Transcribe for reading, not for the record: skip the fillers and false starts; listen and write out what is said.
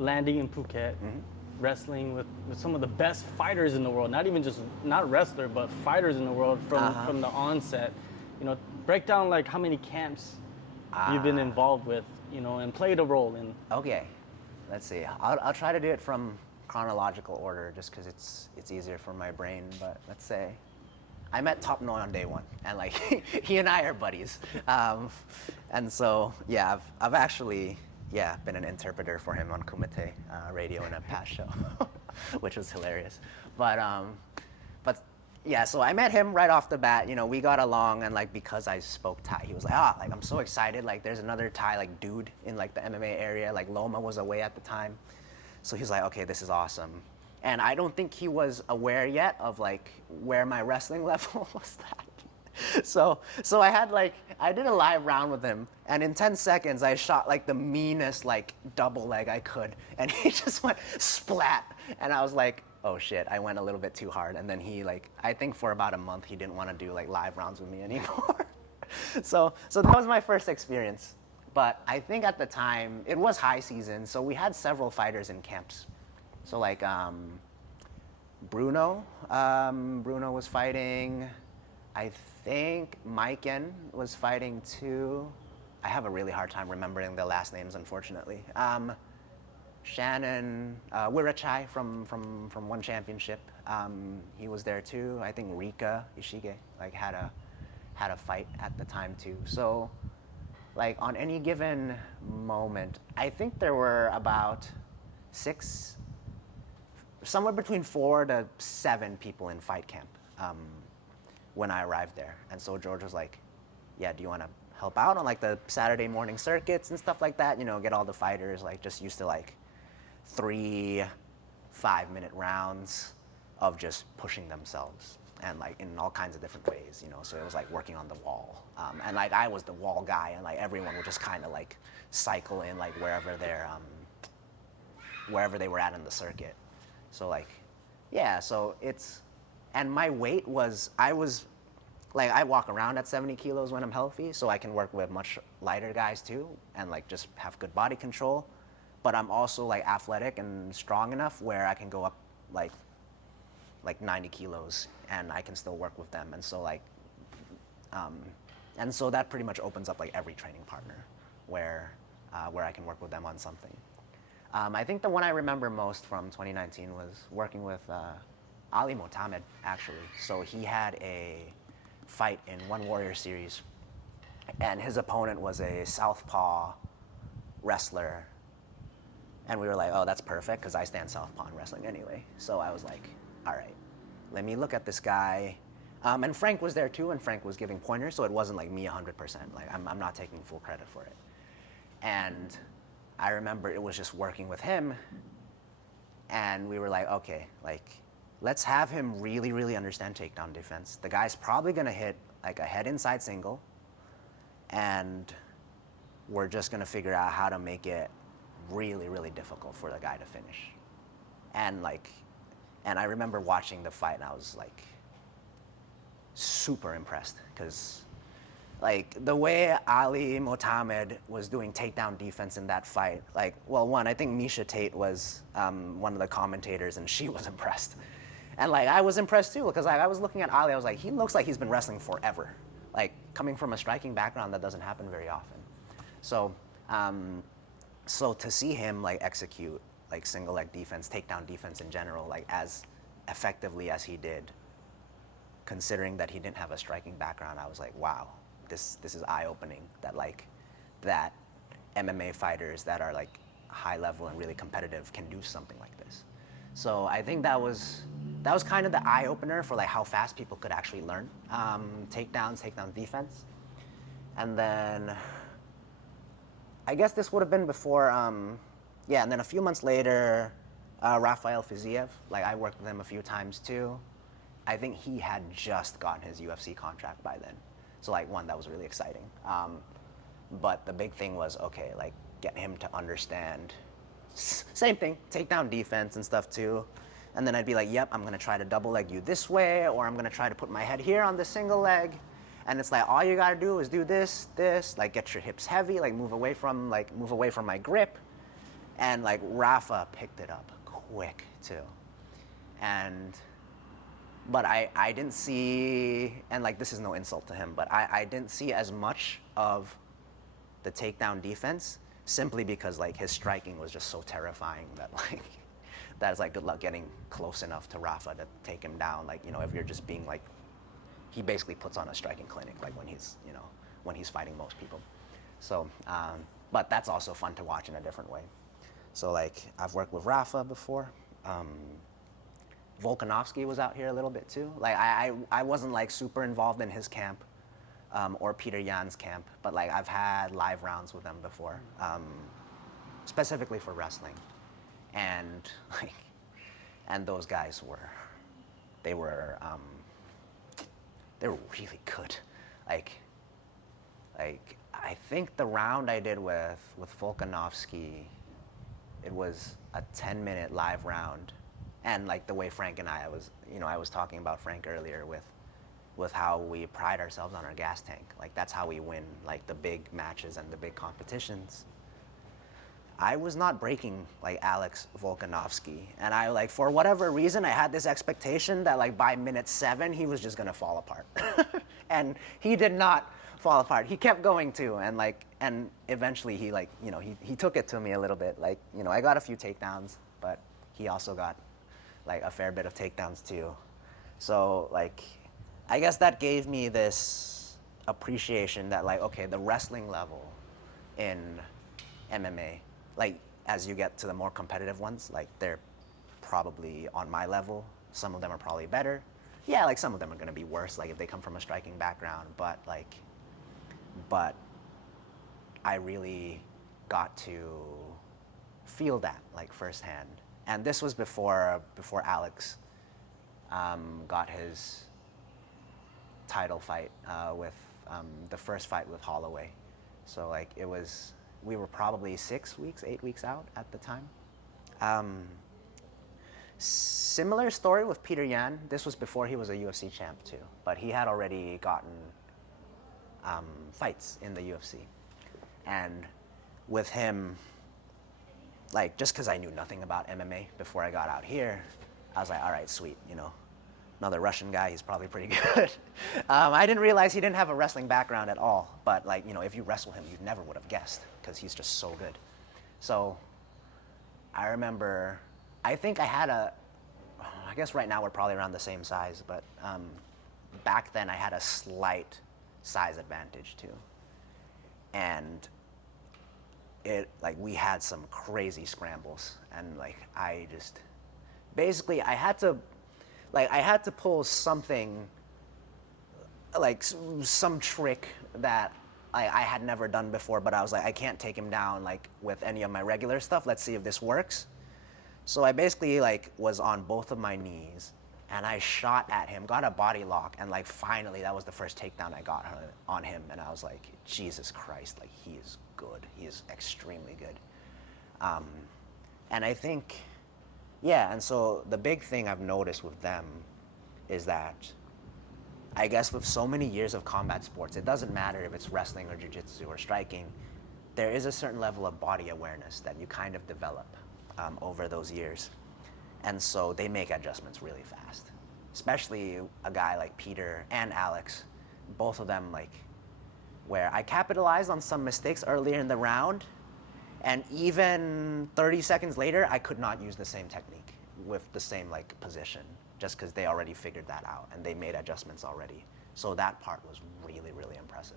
landing in Phuket, wrestling with some of the best fighters in the world, not wrestler, but fighters in the world from the onset. You know, break down like how many camps you've been involved with, you know, and played a role in. Okay, let's see. I'll try to do it from chronological order just because it's easier for my brain. But let's say I met Top Noi on day one, and like he and I are buddies, and so yeah, I've actually been an interpreter for him on Kumite radio in a past show, which was hilarious. But yeah, so I met him right off the bat. You know, we got along, and like because I spoke Thai, he was like, like I'm so excited. Like there's another Thai like dude in like the MMA area. Like Loma was away at the time, so he was like, okay, this is awesome. And I don't think he was aware yet of like where my wrestling level was at. So I did a live round with him, and in 10 seconds I shot like the meanest like double leg I could, and he just went splat, and I was like, oh shit, I went a little bit too hard. And then he like, I think for about a month he didn't want to do like live rounds with me anymore. So that was my first experience. But I think at the time it was high season, so we had several fighters in camps. So like Bruno was fighting. I think Maiken was fighting too. I have a really hard time remembering the last names, unfortunately. Shannon Wiratchai from One Championship, he was there too. I think Rika Ishige like had a fight at the time too. So like on any given moment, I think there were about somewhere between 4 to 7 people in fight camp when I arrived there. And so George was like, yeah, do you want to help out on like the Saturday morning circuits and stuff like that? You know, get all the fighters like just used to like 3 5-minute rounds of just pushing themselves and like in all kinds of different ways, you know. So it was like working on the wall, and like I was the wall guy, and like everyone would just kind of like cycle in like wherever they were at in the circuit. So like, yeah, so and my weight was, I walk around at 70 kilos when I'm healthy, so I can work with much lighter guys too, and like just have good body control. But I'm also like athletic and strong enough where I can go up like 90 kilos and I can still work with them. And so like, and so that pretty much opens up like every training partner where I can work with them on something. I think the one I remember most from 2019 was working with Ali Motamed, actually. So he had a fight in One Warrior Series, and his opponent was a southpaw wrestler. And we were like, oh, that's perfect, because I stand southpaw in wrestling anyway. So I was like, all right, let me look at this guy. And Frank was there too, and Frank was giving pointers, so it wasn't like me 100%. Like I'm not taking full credit for it. And I remember it was just working with him, and we were like, okay, like let's have him really, really understand takedown defense. The guy's probably gonna hit like a head inside single, and we're just gonna figure out how to make it really, really difficult for the guy to finish. And I remember watching the fight, and I was like super impressed, because like the way Ali Motamed was doing takedown defense in that fight, like, well, one, I think Misha Tate was one of the commentators, and she was impressed. And like I was impressed too, because I was looking at Ali, I was like, he looks like he's been wrestling forever. Like coming from a striking background, that doesn't happen very often. So so to see him like execute like single leg defense, takedown defense in general, like as effectively as he did, considering that he didn't have a striking background, I was like, wow, this is eye-opening that MMA fighters that are like high level and really competitive can do something like this. So I think that was kind of the eye-opener for like how fast people could actually learn takedown defense. And then I guess this would have been before, and then a few months later, Rafael Fiziev, like I worked with him a few times too. I think he had just gotten his UFC contract by then. So like one, that was really exciting. But the big thing was, okay, like get him to understand, same thing, takedown defense and stuff too. And then I'd be like, yep, I'm gonna try to double leg you this way, or I'm gonna try to put my head here on the single leg. And it's like, all you gotta do is do this, like get your hips heavy, like move away from my grip. And like Rafa picked it up quick too. But I didn't see, and like this is no insult to him, but I didn't see as much of the takedown defense simply because like his striking was just so terrifying that like, that's like good luck getting close enough to Rafa to take him down. Like, you know, if you're just being like, he basically puts on a striking clinic like when he's, you know, when he's fighting most people. So, but that's also fun to watch in a different way. So like I've worked with Rafa before. Volkanovski was out here a little bit too. Like I wasn't like super involved in his camp or Petr Yan's camp, but like I've had live rounds with them before, specifically for wrestling. And like, and those guys they were really good. Like I think the round I did with Volkanovski, it was a 10-minute live round. And like the way Frank and I was talking about Frank earlier with how we pride ourselves on our gas tank. Like that's how we win like the big matches and the big competitions. I was not breaking like Alex Volkanovski, and I like for whatever reason I had this expectation that like by minute 7 he was just gonna fall apart, and he did not fall apart. He kept going too, and eventually he like he took it to me a little bit. Like I got a few takedowns, but he also got like a fair bit of takedowns too. So like I guess that gave me this appreciation that like okay, the wrestling level in MMA, like as you get to the more competitive ones, like they're probably on my level. Some of them are probably better. Yeah, like some of them are gonna be worse, like if they come from a striking background, but I really got to feel that like firsthand. And this was before Alex got his title fight with the first fight with Holloway. So like we were probably 8 weeks out at the time. Similar story with Petr Yan. This was before he was a UFC champ too, but he had already gotten fights in the UFC. And with him, like just because I knew nothing about MMA before I got out here, I was like, all right, sweet, another Russian guy, he's probably pretty good. I didn't realize he didn't have a wrestling background at all, but like, if you wrestle him, you never would have guessed because he's just so good. So I remember, I think I guess right now we're probably around the same size, but back then I had a slight size advantage too. And we had some crazy scrambles, and like I had to pull something, like some trick that I had never done before, but I was like, I can't take him down like with any of my regular stuff. Let's see if this works. So I basically like was on both of my knees, and I shot at him, got a body lock, and like finally that was the first takedown I got on him, and I was like, Jesus Christ, like he is good. He is extremely good. And I think, yeah, and so the big thing I've noticed with them is that I guess with so many years of combat sports, it doesn't matter if it's wrestling or jiu-jitsu or striking, there is a certain level of body awareness that you kind of develop over those years. And so they make adjustments really fast, especially a guy like Peter and Alex, both of them, like where I capitalized on some mistakes earlier in the round, and even 30 seconds later, I could not use the same technique with the same like position, just because they already figured that out and they made adjustments already. So that part was really, really impressive.